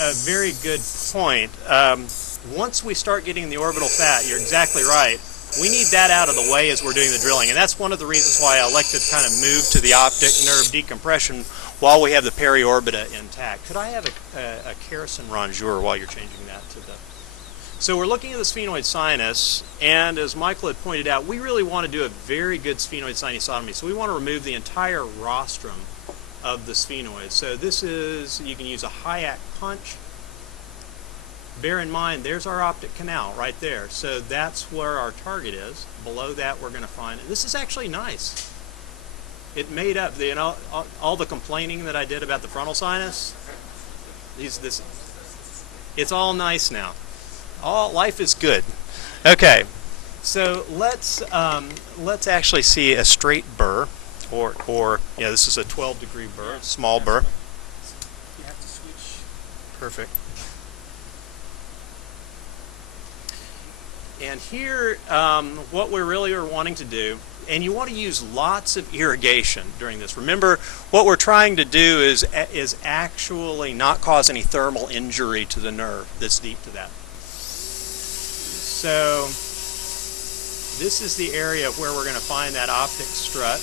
a very good point. Once we start getting the orbital fat, you're exactly right. We need that out of the way as we're doing the drilling, and that's one of the reasons why I elected to kind of move to the optic nerve decompression while we have the periorbita intact. Could I have a kerosene rongeur while you're changing that to the... So we're looking at the sphenoid sinus, and as Michael had pointed out, we really want to do a very good sphenoid sinusotomy. So we want to remove the entire rostrum of the sphenoid. So this is, you can use a Hayek punch. Bear in mind, there's our optic canal right there. So that's where our target is. Below that, we're going to find, and this is actually nice. It made up, you know, all the complaining that I did about the frontal sinus. It's all nice now. All life is good. Okay, so let's actually see a straight burr, or yeah, this is a 12-degree burr, small burr. You have to switch. Perfect. And here, what we really are wanting to do, and you want to use lots of irrigation during this. Remember, what we're trying to do is actually not cause any thermal injury to the nerve that's deep to that. So this is the area where we're going to find that optic strut.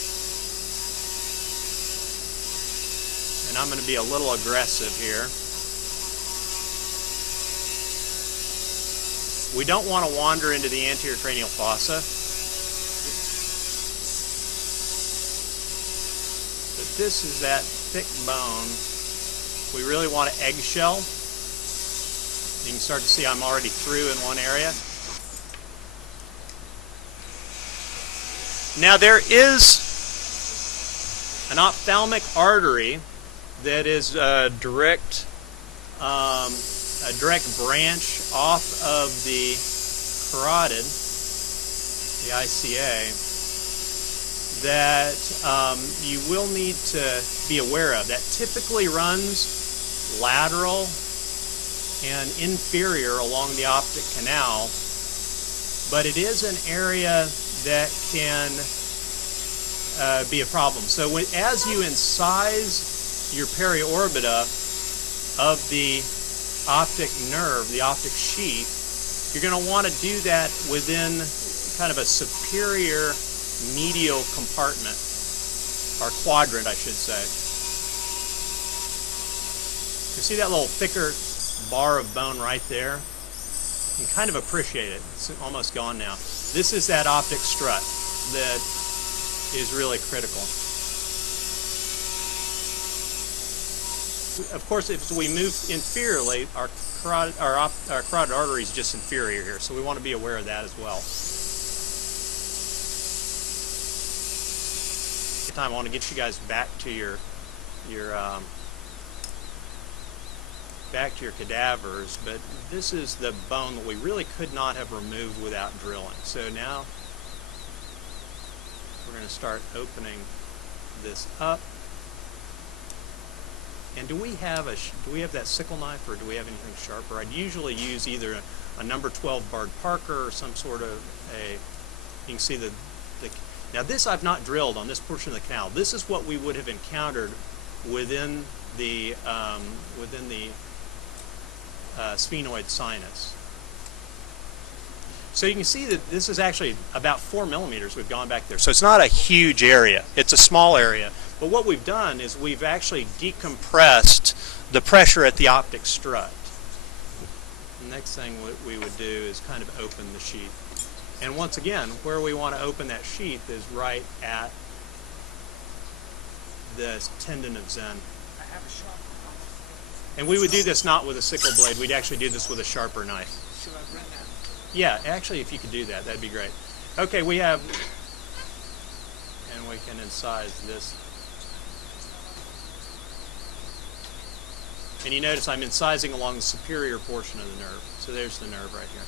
And I'm going to be a little aggressive here. We don't want to wander into the anterior cranial fossa. But this is that thick bone. We really want to eggshell. You can start to see I'm already through in one area. Now there is an ophthalmic artery that is a direct branch off of the carotid, the ICA, that you will need to be aware of. That typically runs lateral and inferior along the optic canal, but it is an area that can be a problem. So as you incise your periorbita of the optic nerve, the optic sheath, you're going to want to do that within kind of a superior medial compartment, or quadrant, I should say. You see that little thicker bar of bone right there? You can kind of appreciate it. It's almost gone now. This is that optic strut that is really critical. Of course, if we move inferiorly, our carotid artery is just inferior here, so we want to be aware of that as well. I want to get you guys back to your cadavers, but this is the bone that we really could not have removed without drilling. So now we're going to start opening this up. And do we have that sickle knife, or do we have anything sharper? I'd usually use either a number 12 barred Parker or some sort of a. You can see the. Now this I've not drilled on this portion of the canal. This is what we would have encountered within the sphenoid sinus. So you can see that this is actually about 4 millimeters we've gone back there. So it's not a huge area. It's a small area. But what we've done is we've actually decompressed the pressure at the optic strut. The next thing we would do is kind of open the sheath. And once again, where we want to open that sheath is right at the tendon of Zen. I have a sharp knife. And we would do this not with a sickle blade. We'd actually do this with a sharper knife. Should I bring that? Yeah, actually, if you could do that, that'd be great. Okay, we have, and we can incise this. And you notice I'm incising along the superior portion of the nerve. So there's the nerve right here.